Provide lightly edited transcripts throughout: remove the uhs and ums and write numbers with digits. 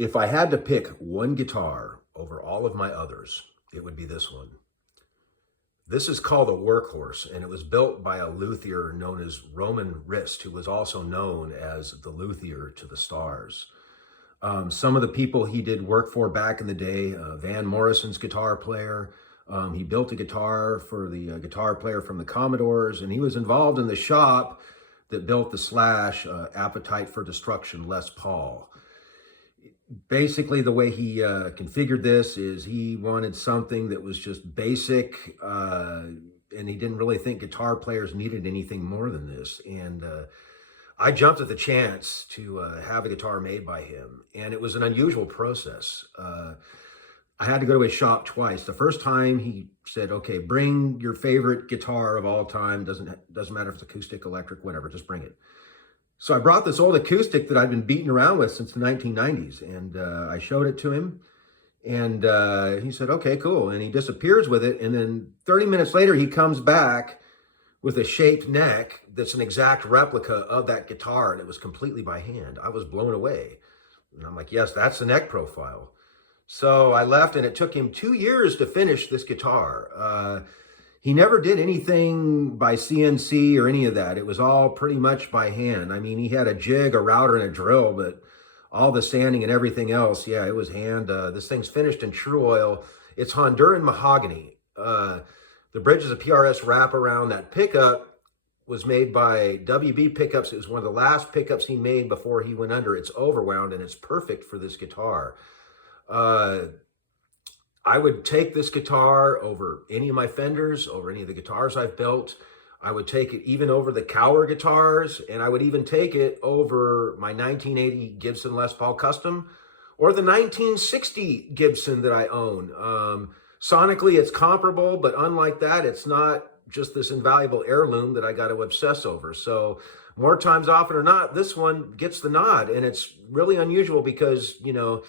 If I had to pick one guitar over all of my others, it would be this one. This is called a Workhorse, and it was built by a luthier known as Roman Rist, who was also known as the luthier to the stars. Some of the people he did work for back in the day, Van Morrison's guitar player, he built a guitar for the guitar player from the Commodores, and he was involved in the shop that built the Slash Appetite for Destruction Les Paul. Basically, the way he configured this is he wanted something that was just basic, and he didn't really think guitar players needed anything more than this. And I jumped at the chance to have a guitar made by him, and it was an unusual process. I had to go to his shop twice. The first time he said, okay, bring your favorite guitar of all time. Doesn't matter if it's acoustic, electric, whatever, just bring it. So I brought this old acoustic that I've been beating around with since the 1990s, and I showed it to him, and he said, okay, cool, and he disappears with it, and then 30 minutes later, he comes back with a shaped neck that's an exact replica of that guitar, and it was completely by hand. I was blown away, and I'm like, yes, that's the neck profile. So I left, and it took him 2 years to finish this guitar. He never did anything by CNC or any of that. It was all pretty much by hand. I mean, he had a jig, a router, and a drill, but all the sanding and everything else, yeah, it was hand. This thing's finished in true oil. It's Honduran mahogany. The bridge is a PRS wraparound. That pickup was made by WB Pickups. It was one of the last pickups he made before he went under. It's overwound, and it's perfect for this guitar. I would take this guitar over any of my Fenders, over any of the guitars I've built. I would take it even over the Cower guitars, and I would even take it over my 1980 Gibson Les Paul Custom or the 1960 Gibson that I own. Sonically, it's comparable, but unlike that, it's not just this invaluable heirloom that I got to obsess over. So more times often or not, this one gets the nod, and it's really unusual because, you know,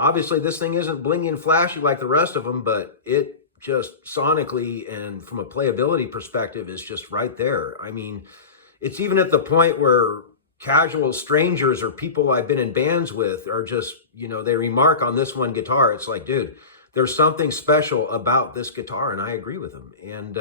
obviously, this thing isn't blingy and flashy like the rest of them, but it just sonically and from a playability perspective is just right there. I mean, it's even at the point where casual strangers or people I've been in bands with are just, you know, they remark on this one guitar. It's like, dude, there's something special about this guitar, and I agree with them. And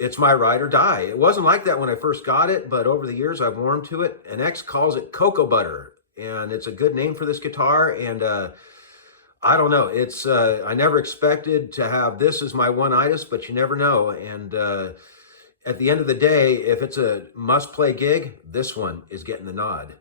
it's my ride or die. It wasn't like that when I first got it, but over the years I've warmed to it. An ex calls it cocoa butter. And it's a good name for this guitar, and I don't know. It's I never expected to have this as my one-itis, but you never know. And at the end of the day, if it's a must-play gig, this one is getting the nod.